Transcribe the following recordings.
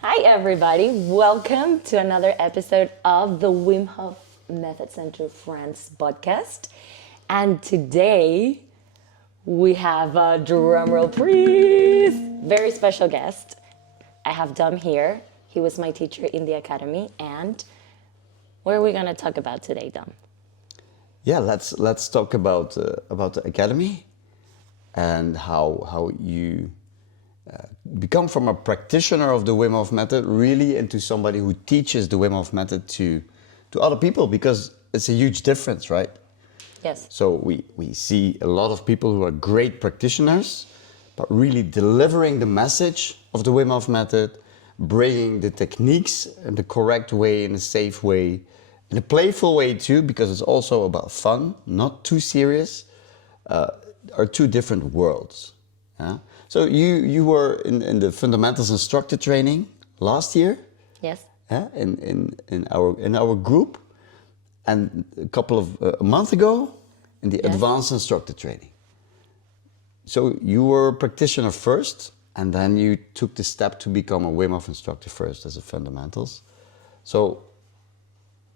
Hi everybody, welcome to another episode of the Wim Hof Method Center France podcast. And today we have a drumroll please, very special guest. I have Dom here. He was my teacher in the academy. And what are we going to talk about today, Dom? Yeah, let's talk about the academy and how you become from a practitioner of the Wim Hof Method really into somebody who teaches the Wim Hof Method to other people, because it's a huge difference, right? Yes. So we see a lot of people who are great practitioners, but really delivering the message of the Wim Hof Method, bringing the techniques in the correct way, in a safe way, in a playful way too, because it's also about fun, not too serious, are two different worlds. Yeah? So you were in the fundamentals instructor training last year. Yes. Yeah, in our group, and a month ago in the advanced instructor training. So you were a practitioner first, and then you took the step to become a Wim Hof instructor first as a fundamentals. So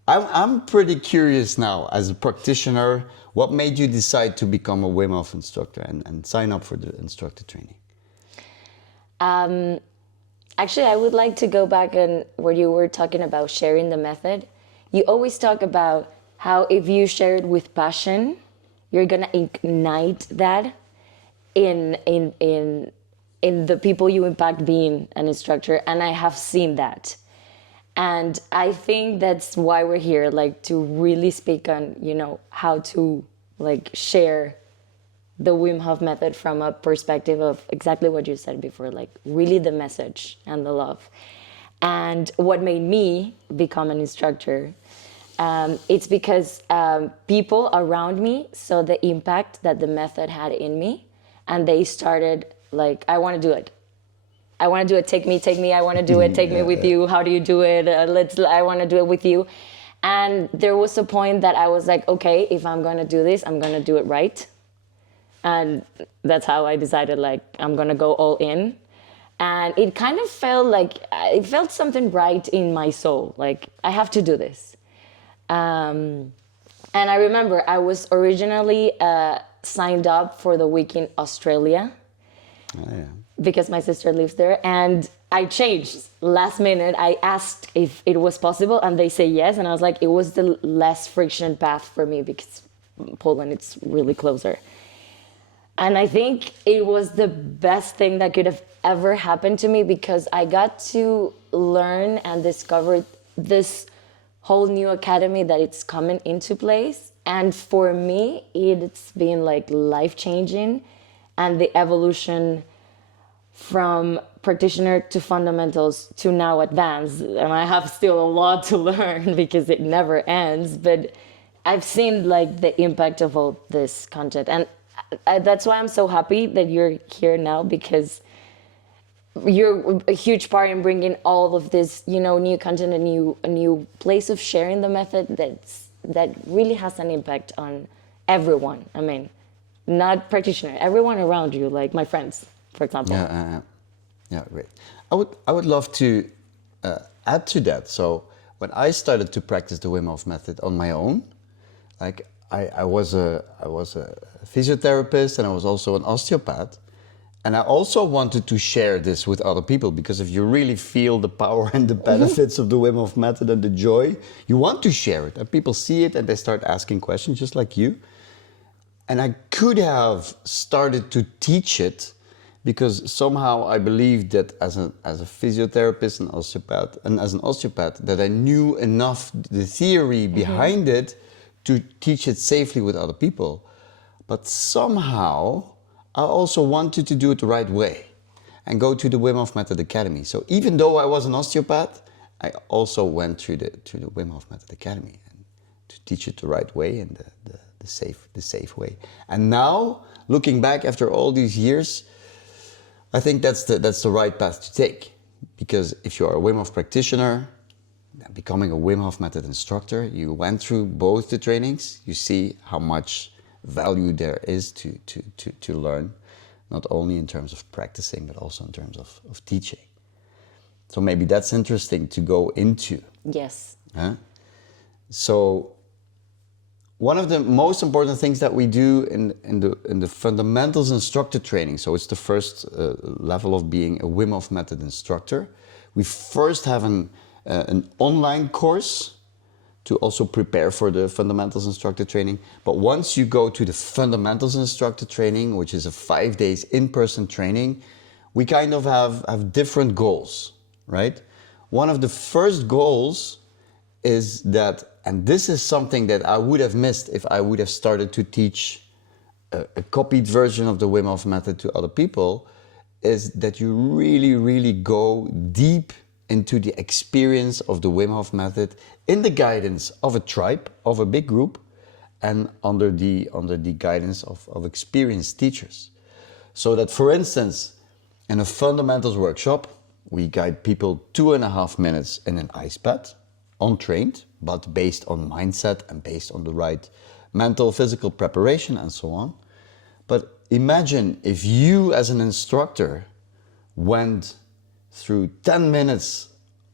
I'm pretty curious now, as a practitioner, what made you decide to become a Wim Hof instructor and sign up for the instructor training? Actually, I would like to go back and where you were talking about sharing the method. You always talk about how if you share it with passion, you're gonna ignite that in the people you impact being an instructor, and I have seen that. And I think that's why we're here, like to really speak on, how to like share the Wim Hof method from a perspective of exactly what you said before, like really the message and the love. And what made me become an instructor, it's because people around me saw the impact that the method had in me, and they started like, I want to do it. I want to do it. Take me. I want to do it. Take me with you. How do you do it? I want to do it with you. And there was a point that I was like, okay, if I'm going to do this, I'm going to do it right. And that's how I decided, like, I'm going to go all in. And it kind of felt something bright in my soul. Like, I have to do this. And I remember I was originally signed up for the week in Australia. Oh, yeah. Because my sister lives there, and I changed last minute. I asked if it was possible, and they say yes, and I was like, it was the less friction path for me because Poland, it's really closer. And I think it was the best thing that could have ever happened to me, because I got to learn and discover this whole new academy that it's coming into place. And for me, it's been like life-changing, and the evolution from practitioner to fundamentals to now advanced. And I have still a lot to learn because it never ends, but I've seen like the impact of all this content. And that's why I'm so happy that you're here now, because you're a huge part in bringing all of this, new content, a new place of sharing the method that really has an impact on everyone. I mean, not practitioner, everyone around you, like my friends, for example. Yeah, great. I would love to add to that. So when I started to practice the Wim Hof method on my own, like I was a physiotherapist, and I was also an osteopath, and I also wanted to share this with other people, because if you really feel the power and the benefits of the Wim Hof method and the joy, you want to share it, and people see it and they start asking questions just like you. And I could have started to teach it, because somehow I believed that as a physiotherapist and osteopath, and as an osteopath, that I knew enough the theory behind it to teach it safely with other people. But somehow I also wanted to do it the right way and go to the Wim Hof Method Academy. So even though I was an osteopath, I also went through the Wim Hof Method Academy, and to teach it the right way and the safe way. And now, looking back after all these years, I think that's the right path to take, because if you are a Wim Hof practitioner, becoming a Wim Hof Method instructor, you went through both the trainings, you see how much value there is to learn. not only in terms of practicing, but also in terms of teaching. So maybe that's interesting to go into. Yes. Huh? So one of the most important things that we do in the fundamentals instructor training, so it's the first level of being a Wim Hof Method instructor. We first have an online course to also prepare for the fundamentals instructor training. But once you go to the fundamentals instructor training, which is a 5 days in-person training, we kind of have different goals, right? One of the first goals is that, and this is something that I would have missed if I would have started to teach a copied version of the Wim Hof Method to other people, is that you really, really go deep into the experience of the Wim Hof Method in the guidance of a tribe, of a big group, and under the guidance of experienced teachers. So that, for instance, in a fundamentals workshop, we guide people 2.5 minutes in an ice bath, untrained, but based on mindset and based on the right mental, physical preparation and so on. But imagine if you as an instructor went through 10 minutes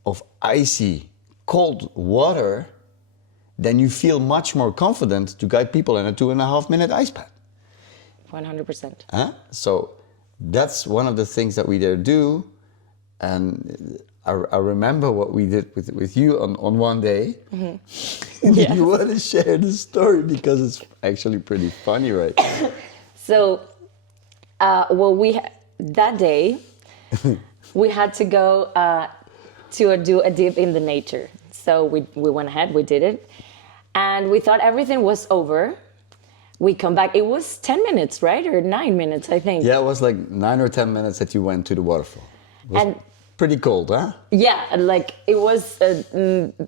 of icy, cold water, then you feel much more confident to guide people in a 2.5 minute ice bath. 100%. Huh? So that's one of the things that we there do. And I remember what we did with you on one day. Mm-hmm. Yes. You want to share the story because it's actually pretty funny, right? So, that day, we had to go to do a dip in the nature. So we went ahead, we did it. And we thought everything was over. We come back, it was 10 minutes, right? Or 9 minutes, I think. Yeah, it was like 9 or 10 minutes that you went to the waterfall. It was pretty cold, huh? Yeah, like it was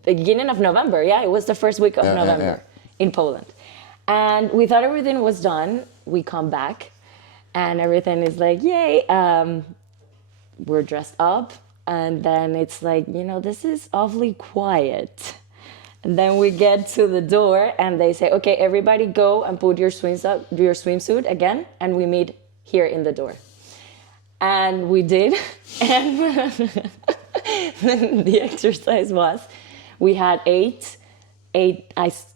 beginning of November. Yeah, it was the first week of November in Poland. And we thought everything was done. We come back and everything is like, yay. We're dressed up. And then it's like, this is awfully quiet. And then we get to the door and they say, okay, everybody go and put your swimsuit again. And we meet here in the door. And we did. And the exercise was, we had eight ice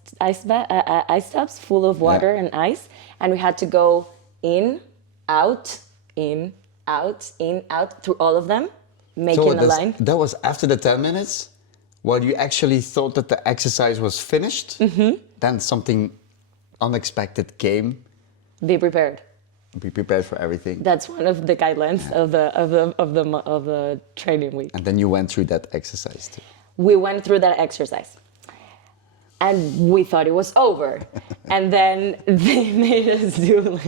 tubs full of water and ice. And we had to go in, out, through all of them, making a line. That was after the 10 minutes? While you actually thought that the exercise was finished, then something unexpected came. Be prepared. Be prepared for everything. That's one of the guidelines of the training week. And then you went through that exercise too. We went through that exercise. And we thought it was over. And then they made us do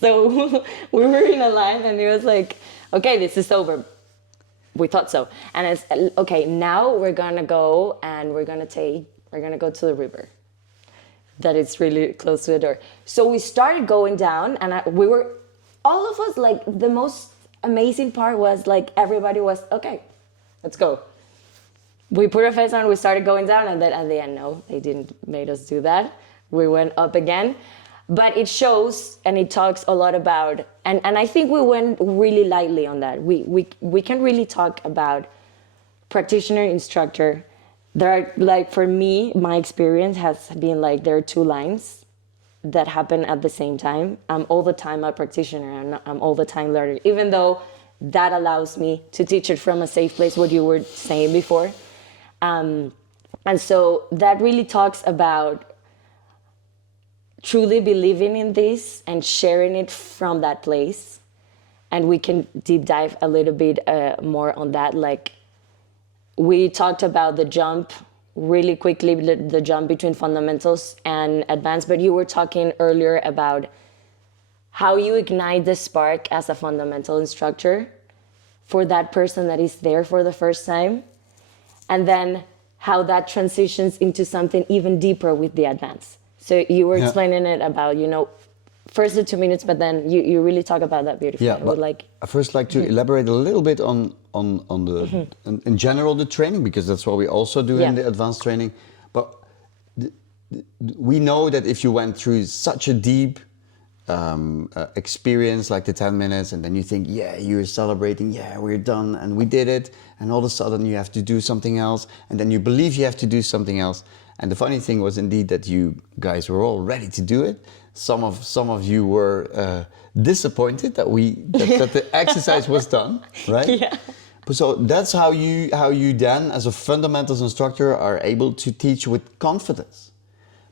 So we were in a line and it was like, okay, this is over. We thought so. And it's, okay, now we're gonna go and we're gonna go to the river. That is really close to the door. So we started going down and all of us, like the most amazing part was like everybody was, okay, let's go. We put our face on, we started going down, and then at the end, no, they didn't make us do that. We went up again. But it shows and it talks a lot about, and I think we went really lightly on that. We can really talk about practitioner, instructor. There are, like, for me, my experience has been like there are two lines that happen at the same time. I'm all the time a practitioner, I'm all the time learning, even though that allows me to teach it from a safe place, what you were saying before. And so that really talks about truly believing in this and sharing it from that place. And we can deep dive a little bit more on that. Like, we talked about the jump really quickly, the jump between fundamentals and advanced, but you were talking earlier about how you ignite the spark as a fundamental instructor for that person that is there for the first time, and then how that transitions into something even deeper with the advanced. So you were explaining it about, first the 2 minutes, but then you really talk about that beautifully. Yeah, I first like to elaborate a little bit on the in general the training, because that's what we also do in the advanced training. But we know that if you went through such a deep experience, like the 10 minutes, and then you think, yeah, you're celebrating, yeah, we're done, and we did it, and all of a sudden you have to do something else, and then you believe you have to do something else. And the funny thing was indeed that you guys were all ready to do it. Some of you were disappointed that that the exercise was done, right? Yeah. So that's how you then, as a fundamentals instructor, are able to teach with confidence.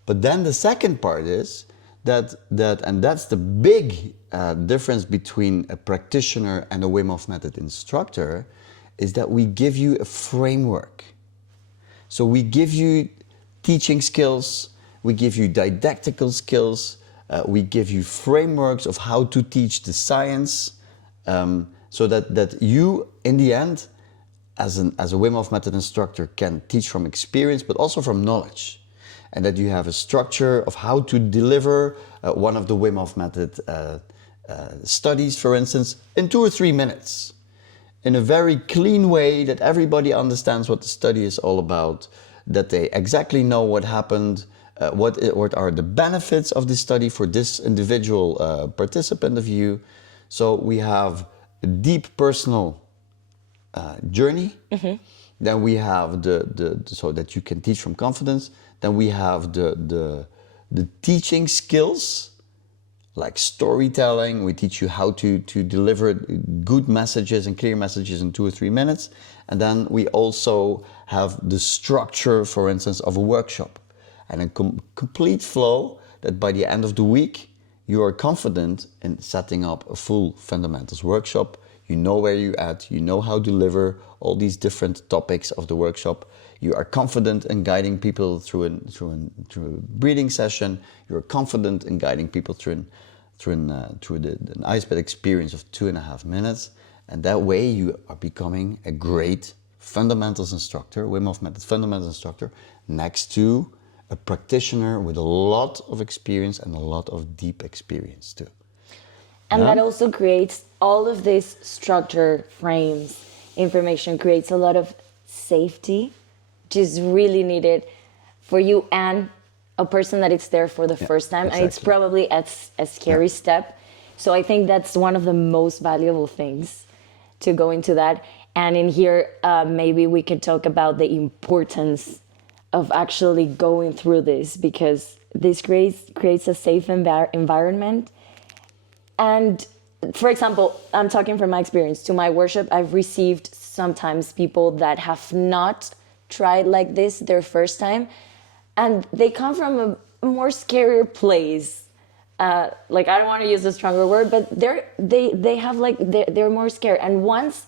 But then the second part is that and that's the big difference between a practitioner and a Wim Hof Method instructor, is that we give you a framework. So we give you teaching skills, we give you didactical skills, we give you frameworks of how to teach the science, so that you, in the end, as a Wim Hof Method instructor, can teach from experience, but also from knowledge. And that you have a structure of how to deliver one of the Wim Hof Method studies, for instance, in 2 or 3 minutes, in a very clean way that everybody understands what the study is all about, that they exactly know what happened, what are the benefits of this study for this individual participant of you. So we have a deep personal journey. Mm-hmm. Then we have the so that you can teach from confidence. Then we have the teaching skills, like storytelling. We teach you how to deliver good messages and clear messages in 2 or 3 minutes. And then we also have the structure, for instance, of a workshop, and a complete flow that by the end of the week, you are confident in setting up a full fundamentals workshop. You know where you're at, you know how to deliver all these different topics of the workshop. You are confident in guiding people through a breathing session. You're confident in guiding people through an ice bath experience of 2.5 minutes. And that way you are becoming a great fundamentals instructor, Wim Hof Method fundamentals instructor, next to a practitioner with a lot of experience and a lot of deep experience too. And that also creates all of this structure, frames, information, creates a lot of safety, which is really needed for you and a person that is there for the first time. Exactly. And it's probably a scary step. So I think that's one of the most valuable things to go into that. And in here, maybe we could talk about the importance of actually going through this, because this creates a safe environment. And for example, I'm talking from my experience. To my workshop, I've received sometimes people that have not tried like this their first time, and they come from a more scarier place. Like, I don't want to use a stronger word, but they're more scared. And once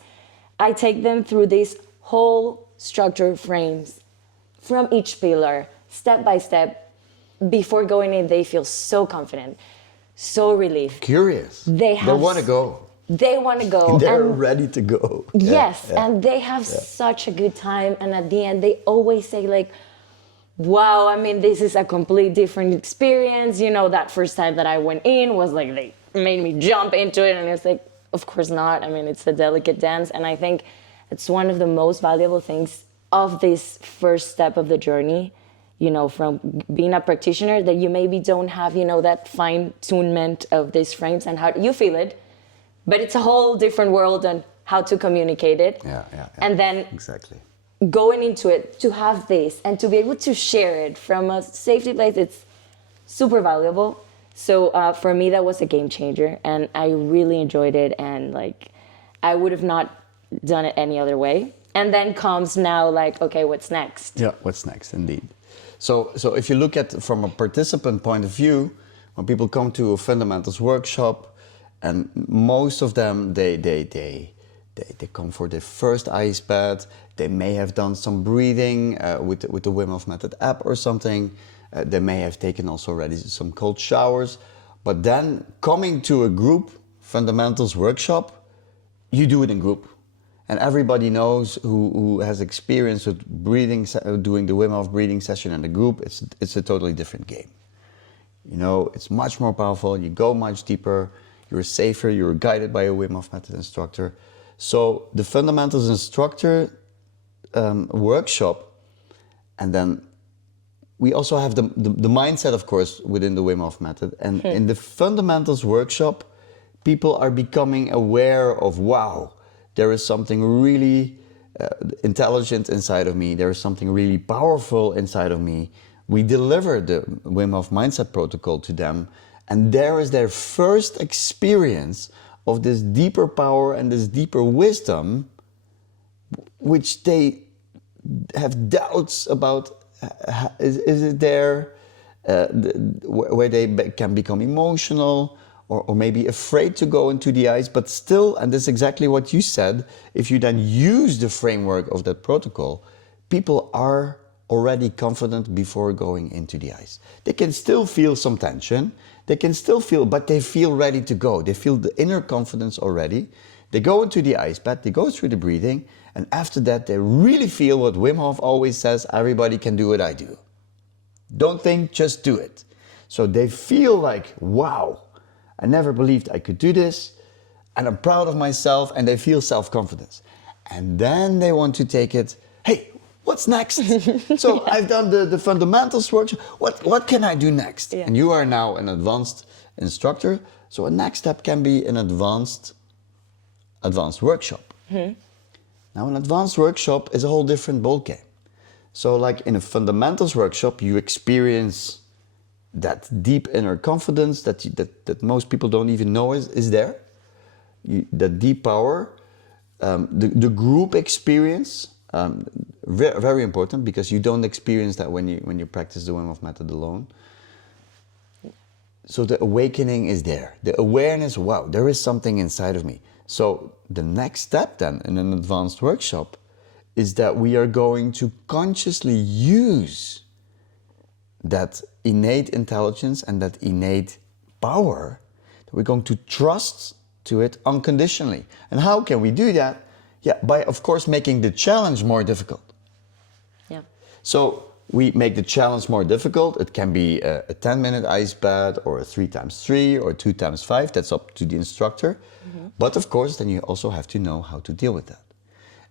I take them through these whole structure frames from each pillar, step by step, before going in, they feel so confident, so relieved. Curious. They want to go. They want to go. They're ready to go. Yes, and they have such a good time. And at the end, they always say like, wow, I mean, this is a complete different experience. You know, that first time that I went in was like, they made me jump into it. And it's like, of course not. I mean, it's a delicate dance. And I think it's one of the most valuable things of this first step of the journey, you know, from being a practitioner, that you maybe don't have, you know, that fine-tunement of these frames and how you feel it, but it's a whole different world on how to communicate it. Yeah. And then exactly going into it, to have this and to be able to share it from a safety place, it's super valuable. So for me, that was a game changer, and I really enjoyed it. And like, I would have not done it any other way. And then comes now like, okay, what's next? Yeah, what's next, indeed. So if you look at from a participant point of view, when people come to a fundamentals workshop, and most of them, they come for their first ice bath. They may have done some breathing with the Wim Hof Method app or something. They may have taken also already some cold showers. But then coming to a group fundamentals workshop, you do it in group. And everybody knows who has experience with breathing, doing the Wim Hof breathing session in the group. It's a totally different game. You know, it's much more powerful. You go much deeper. You're safer. You're guided by a Wim Hof Method instructor. So the fundamentals instructor workshop, and then we also have the mindset, of course, within the Wim Hof method. And in the fundamentals workshop, people are becoming aware of, wow, there is something really intelligent inside of me. There is something really powerful inside of me. We deliver the Wim Hof mindset protocol to them. And there is their first experience of this deeper power and this deeper wisdom, which they have doubts about. Is it there, where they can become emotional or maybe afraid to go into the ice, but still, and that's exactly what you said, if you then use the framework of that protocol, people are already confident before going into the ice. They can still feel some tension, they can still feel, but they feel ready to go. They feel the inner confidence already. They go into the ice bath, they go through the breathing, and after that they really feel what Wim Hof always says, everybody can do what I do. Don't think, just do it. So they feel like, wow, I never believed I could do this, and I'm proud of myself, and they feel self-confidence. And then they want to take it, hey, what's next? So I've done the fundamentals workshop, what can I do next? Yeah. And you are now an advanced instructor, so a next step can be an advanced workshop. Now an advanced workshop is a whole different ballgame. So like in a fundamentals workshop, you experience that deep inner confidence that most people don't even know is there. That deep power, the group experience, very important, because you don't experience that when you practice the Wim Hof method alone. So the awakening is there. The awareness, wow, there is something inside of me. So the next step then in an advanced workshop is that we are going to consciously use that innate intelligence and that innate power. We're going to trust to it unconditionally. And how can we do that? Yeah, by of course making the challenge more difficult. Yeah. So we make the challenge more difficult. It can be a 10-minute ice bath or a 3x3 or 2x5. That's up to the instructor. But of course, then you also have to know how to deal with that.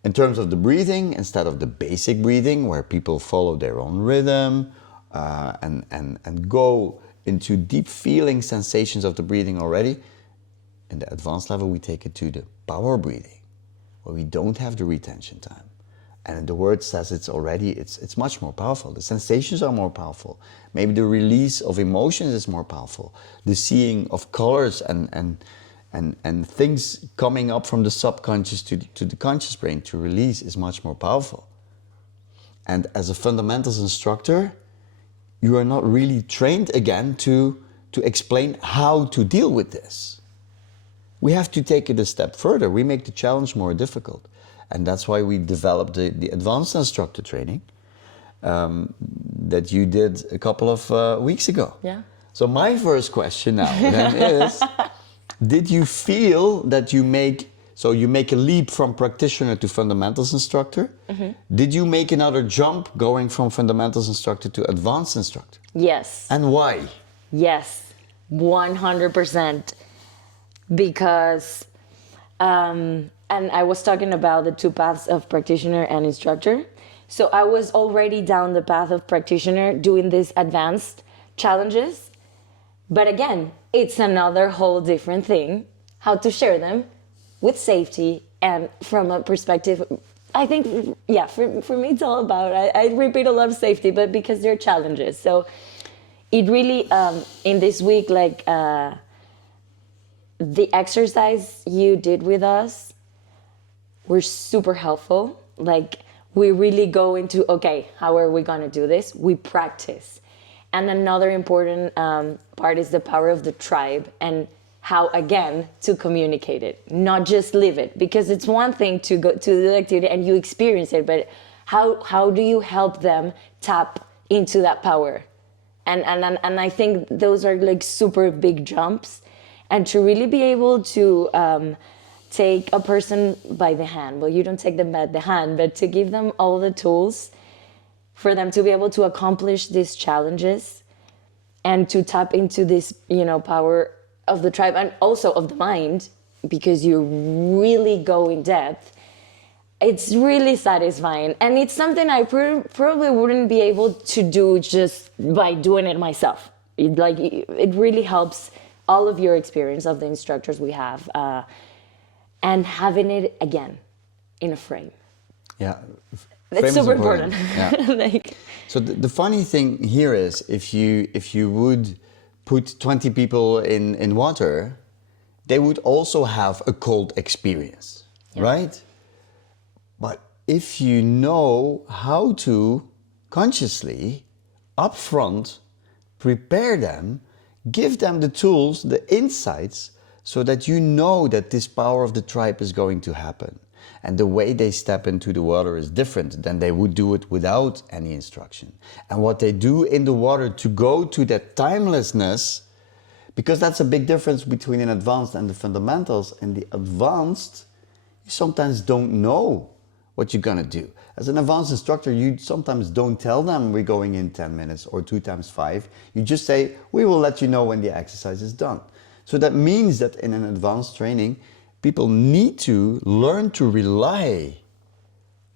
In terms of the breathing, instead of the basic breathing where people follow their own rhythm and go into deep feeling sensations of the breathing already, in the advanced level we take it to the power breathing where we don't have the retention time. And the word says it's much more powerful. The sensations are more powerful. Maybe the release of emotions is more powerful. The seeing of colors and things coming up from the subconscious to the conscious brain to release is much more powerful. And as a fundamentals instructor, you are not really trained again to explain how to deal with this. We have to take it a step further. We make the challenge more difficult. And that's why we developed the advanced instructor training that you did a couple of weeks ago. Yeah. So my first question now then is, did you feel that you make a leap from practitioner to fundamentals instructor? Did you make another jump going from fundamentals instructor to advanced instructor? Yes. And why? Yes, 100%. Because, and I was talking about the two paths of practitioner and instructor. So I was already down the path of practitioner doing these advanced challenges. But again, it's another whole different thing, how to share them with safety and from a perspective, I think, yeah, for me it's all about, I repeat a lot of safety, but because they're challenges. So it really, in this week, like the exercise you did with us were super helpful. Like we really go into, okay, how are we gonna do this? We practice. And another important part is the power of the tribe and how, again, to communicate it, not just live it. Because it's one thing to go to the activity and you experience it, but how do you help them tap into that power? And I think those are like super big jumps. And to really be able to take a person by the hand, well, you don't take them by the hand, but to give them all the tools for them to be able to accomplish these challenges and to tap into this, power of the tribe and also of the mind, because you really go in depth. It's really satisfying, and it's something I probably wouldn't be able to do just by doing it myself. It really helps all of your experience of the instructors we have, and having it again in a frame. Yeah, It's frame is super important. Yeah. Like, So the funny thing here is, if you would put 20 people in water, they would also have a cold experience, right? But if you know how to consciously, upfront, prepare them, give them the tools, the insights, so that you know that this power of the tribe is going to happen. And the way they step into the water is different than they would do it without any instruction. And what they do in the water to go to that timelessness, because that's a big difference between an advanced and the fundamentals. In the advanced, you sometimes don't know what you're gonna do. As an advanced instructor, you sometimes don't tell them we're going in 10 minutes or 2 times 5. You just say, we will let you know when the exercise is done. So that means that in an advanced training, people need to learn to rely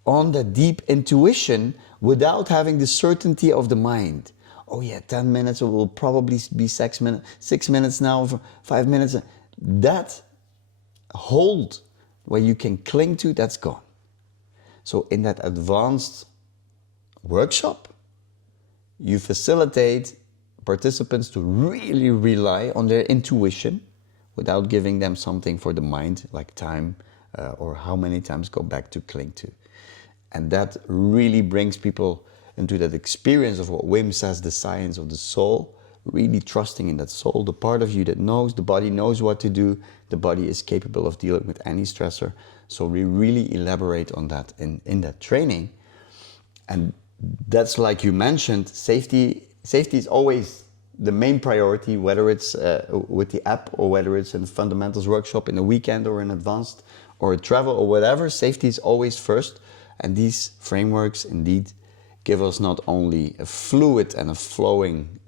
on that deep intuition without having the certainty of the mind. Oh yeah, 10 minutes, it will probably be 6 minutes now, for 5 minutes. That hold where you can cling to, that's gone. So in that advanced workshop, you facilitate participants to really rely on their intuition without giving them something for the mind, like time or how many times go back to cling to. And that really brings people into that experience of what Wim says, the science of the soul, really trusting in that soul, the part of you that knows, the body knows what to do, the body is capable of dealing with any stressor. So we really elaborate on that in that training. And that's, like you mentioned, safety is always the main priority, whether it's with the app or whether it's in the fundamentals workshop in a weekend or in advanced or a travel or whatever. Safety is always first. And these frameworks indeed give us not only a fluid and a flowing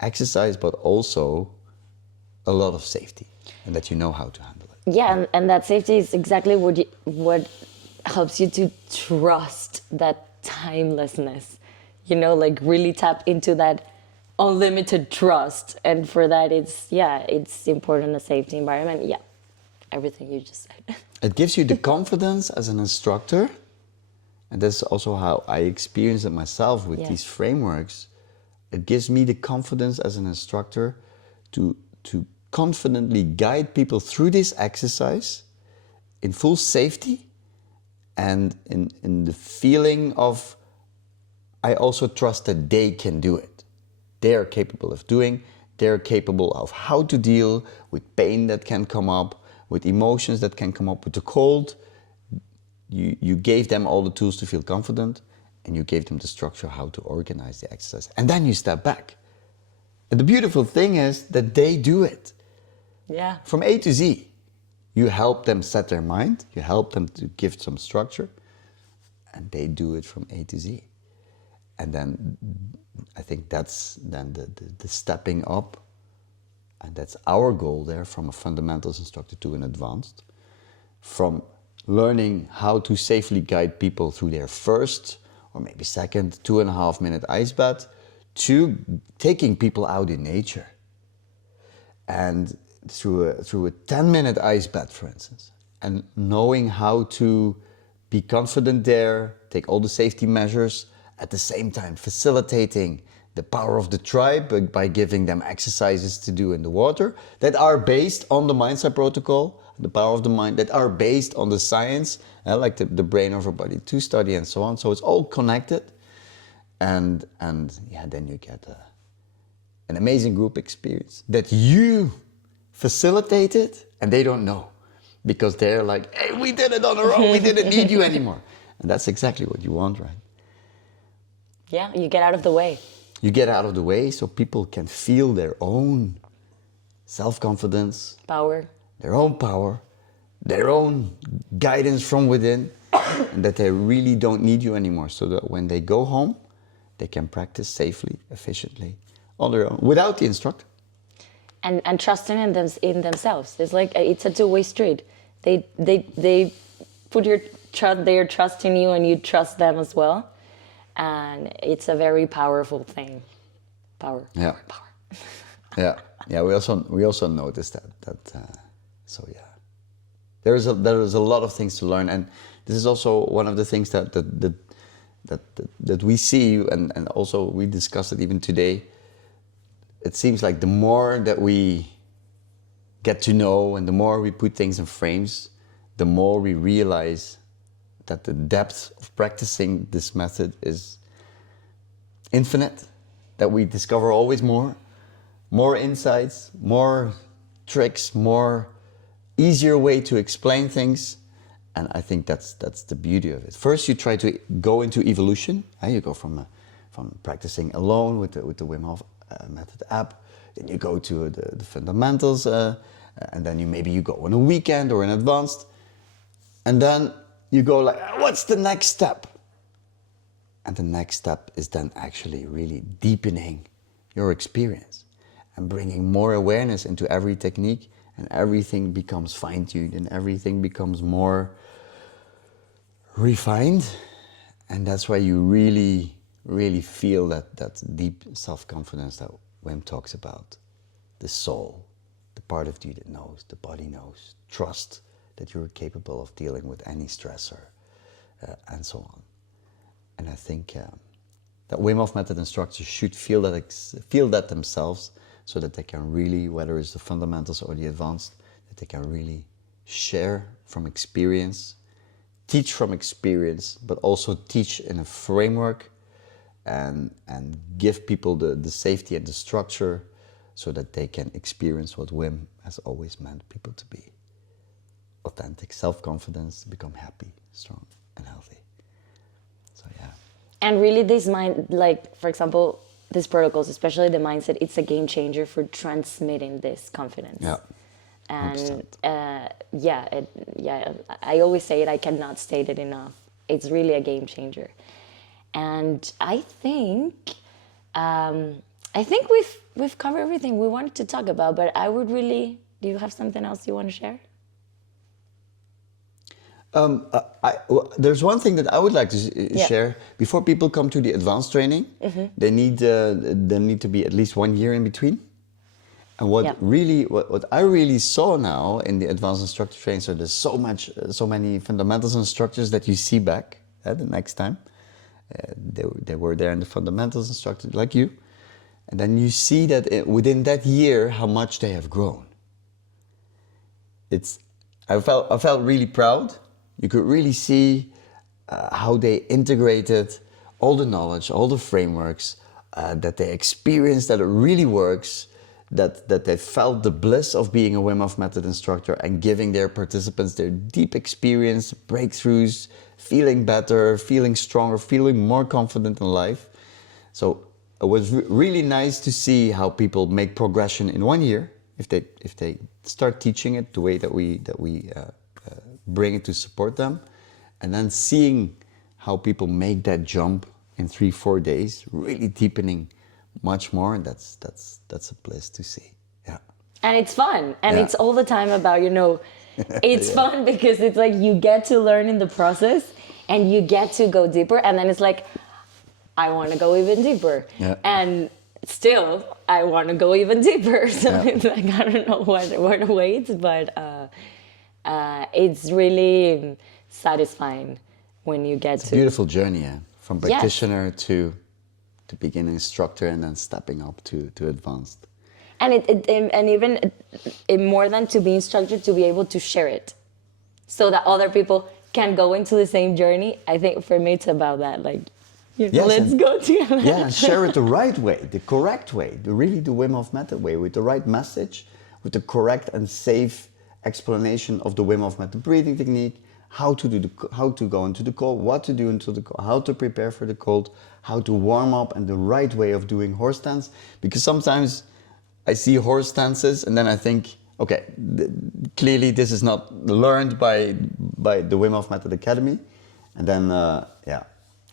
exercise, but also a lot of safety, and that you know how to handle it. yeah, and that safety is exactly what helps you to trust that timelessness. Like really tap into that unlimited trust. And for that, it's important, a safety environment. Yeah, everything you just said. It gives you the confidence as an instructor, and that's also how I experience it myself with these frameworks. It gives me the confidence as an instructor to confidently guide people through this exercise in full safety and in the feeling of, I also trust that they can do it. They are capable of doing, they're capable of how to deal with pain that can come up, with emotions that can come up, with the cold. You gave them all the tools to feel confident, and you gave them the structure how to organize the exercise. And then you step back. And the beautiful thing is that they do it. Yeah. From A to Z. You help them set their mind, you help them to give some structure, and they do it from A to Z. And then I think that's then the stepping up, and that's our goal there, from a fundamentals instructor to an advanced, from learning how to safely guide people through their first or maybe second 2.5 minute ice bath, to taking people out in nature. And through a 10-minute ice bath, for instance, and knowing how to be confident there, take all the safety measures, at the same time facilitating the power of the tribe by giving them exercises to do in the water that are based on the mindset protocol, the power of the mind, that are based on the science, like the brain over body 2 study and so on. So it's all connected, and yeah, then you get an amazing group experience that you facilitated, and they don't know, because they're like, hey, we did it on our own, we didn't need you anymore. And that's exactly what you want, right? Yeah, you get out of the way. You get out of the way so people can feel their own self-confidence, Power. their own power, their own guidance from within, and that they really don't need you anymore, so that when they go home, they can practice safely, efficiently, on their own, without the instructor. And trusting in themselves. It's like, it's a two-way street. They put your they're trusting you and you trust them as well. And it's a very powerful thing. Power. Yeah. We also noticed that. So yeah, there is a lot of things to learn, and this is also one of the things that we see, and also we discussed it even today. It seems like the more that we get to know and the more we put things in frames, the more we realize that the depth of practicing this method is infinite, that we discover always more insights, more tricks, more easier way to explain things. And I think that's the beauty of it. First, you try to go into evolution. You go from practicing alone with the Wim Hof Method app, then you go to the fundamentals, and then maybe you go on a weekend or an advanced, and then you go like, what's the next step? And the next step is then actually really deepening your experience and bringing more awareness into every technique, and everything becomes fine-tuned and everything becomes more refined. And that's why you really, really feel that deep self-confidence that Wim talks about. The soul, the part of you that knows, the body knows, trust that you're capable of dealing with any stressor, and so on. And I think that Wim Hof Method instructors should feel that themselves, so that they can really, whether it's the fundamentals or the advanced, that they can really share from experience, teach from experience, but also teach in a framework, and give people the safety and the structure, so that they can experience what Wim has always meant people to be. Authentic self-confidence, become happy, strong, and healthy. So yeah. And really this mind, like for example, these protocols, especially the mindset, it's a game changer for transmitting this confidence. Yeah. And I always say it, I cannot state it enough. It's really a game changer. And I think we've covered everything we wanted to talk about, but I would really, do you have something else you want to share? There's one thing that I would like to share. Before people come to the advanced training, they need to be at least 1 year in between. And what I really saw now in the advanced instructor training, so there's so many fundamentals instructors that you see back the next time. They were there in the fundamentals instructor like you, and then you see that within that year how much they have grown. I felt really proud. You could really see how they integrated all the knowledge, all the frameworks, that they experienced that it really works, that they felt the bliss of being a Wim Hof Method instructor and giving their participants their deep experience, breakthroughs, feeling better, feeling stronger, feeling more confident in life. So it was really nice to see how people make progression in 1 year if they start teaching it the way that we bring it to support them, and then seeing how people make that jump in 3-4 days, really deepening much more. And that's a bliss to see. Yeah. And it's fun, and it's all the time about, it's fun because it's like you get to learn in the process and you get to go deeper, and then it's like, I want to go even deeper. Yeah. And still, I want to go even deeper. So it's like, I don't know what awaits, but it's really satisfying when you get it's a beautiful journey, from practitioner to beginning instructor, and then stepping up to advanced. And even more than to be instructor, to be able to share it, so that other people can go into the same journey. I think for me it's about that, like, let's go together. Yeah, and share it the right way, the correct way, really the Wim Hof Method way, with the right message, with the correct and safe explanation of the Wim Hof Method breathing technique, how to go into the cold, what to do into the cold, how to prepare for the cold, how to warm up, and the right way of doing horse stance. Because sometimes I see horse stances and then I think, okay, clearly this is not learned by the Wim Hof Method Academy, and then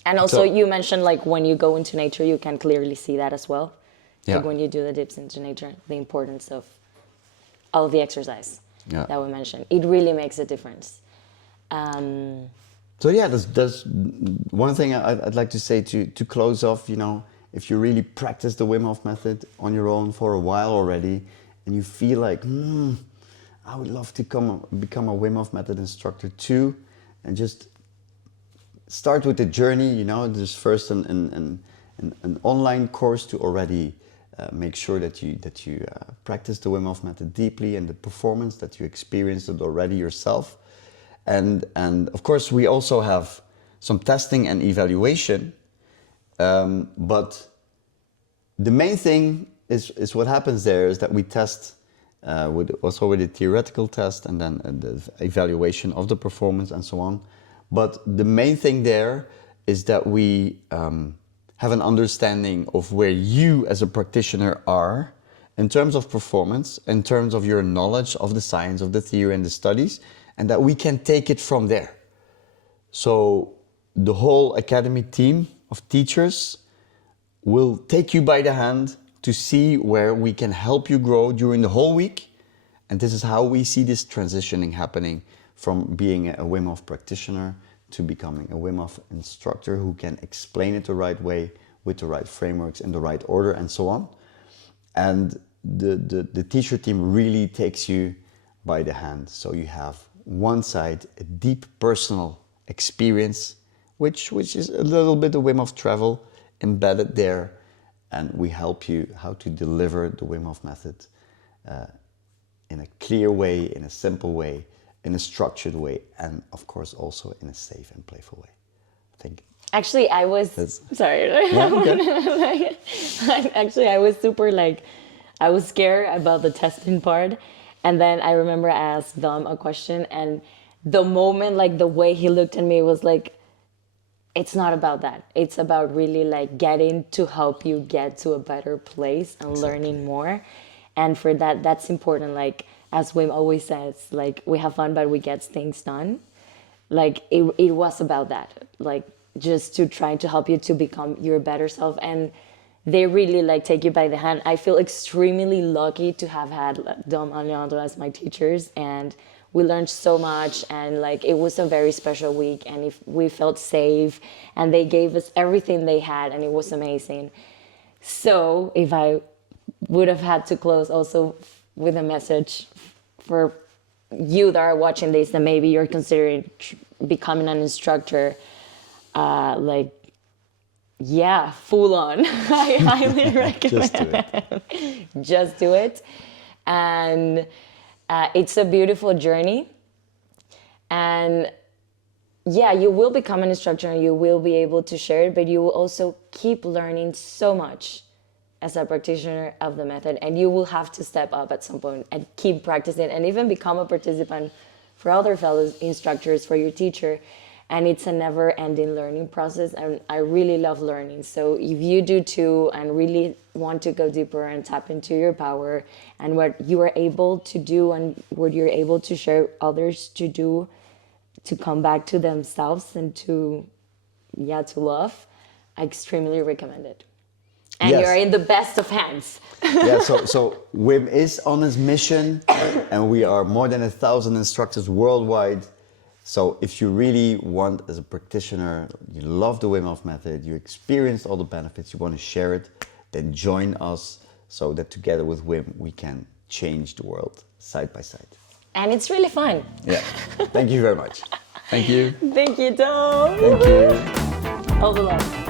And also, you mentioned, like, when you go into nature, you can clearly see that as well. Like when you do the dips into nature, the importance of the exercise that we mentioned. It really makes a difference. So yeah, there's one thing I'd like to say to close off. If you really practice the Wim Hof method on your own for a while already, and you feel like, I would love to become a Wim Hof method instructor too, and just start with the journey. There's first an online course to already make sure that you practice the Wim Hof method deeply, and the performance that you experienced it already yourself. And of course, we also have some testing and evaluation, but the main thing is what happens there is that we test with a theoretical test, and then the evaluation of the performance and so on. But the main thing there is that we have an understanding of where you as a practitioner are in terms of performance, in terms of your knowledge of the science, of the theory and the studies, and that we can take it from there. So the whole academy team of teachers will take you by the hand to see where we can help you grow during the whole week. And this is how we see this transitioning happening from being a Wim Hof practitioner to becoming a Wim Hof instructor who can explain it the right way with the right frameworks in the right order and so on. And the teacher team really takes you by the hand. So you have one side, a deep personal experience, which is a little bit of Wim Hof travel embedded there. And we help you how to deliver the Wim Hof method in a clear way, in a simple way, in a structured way, and of course also in a safe and playful way. I think. Actually, I was sorry. Yeah, okay. Actually, I was super I was scared about the testing part, and then I remember I asked Dom a question, and the moment, the way he looked at me was like, it's not about that. It's about really getting to help you get to a better place and learning more. And for that, that's important. As Wim always says, we have fun, but we get things done. It was about that. Just to try to help you to become your better self. And they really take you by the hand. I feel extremely lucky to have had Dom and Leandro as my teachers, and we learned so much, and it was a very special week, and if we felt safe, and they gave us everything they had, and it was amazing. So if I would have had to close also with a message for you that are watching this, that maybe you're considering becoming an instructor, yeah, full on. I highly recommend. Just do it. And it's a beautiful journey. And yeah, you will become an instructor and you will be able to share it, but you will also keep learning so much as a practitioner of the method, and you will have to step up at some point and keep practicing and even become a participant for other fellow instructors, for your teacher. And it's a never-ending learning process, and I really love learning. So if you do too and really want to go deeper and tap into your power and what you are able to do and what you're able to share others to do, to come back to themselves and to love, I extremely recommend it. And Yes. you're in the best of hands. Yeah, so Wim is on his mission, and we are more than 1,000 instructors worldwide. So if you really want, as a practitioner, you love the Wim Hof method, you experienced all the benefits, you want to share it, then join us so that together with Wim, we can change the world side by side. And it's really fun. Yeah, thank you very much. Thank you. Thank you, Tom. Thank you. All the love.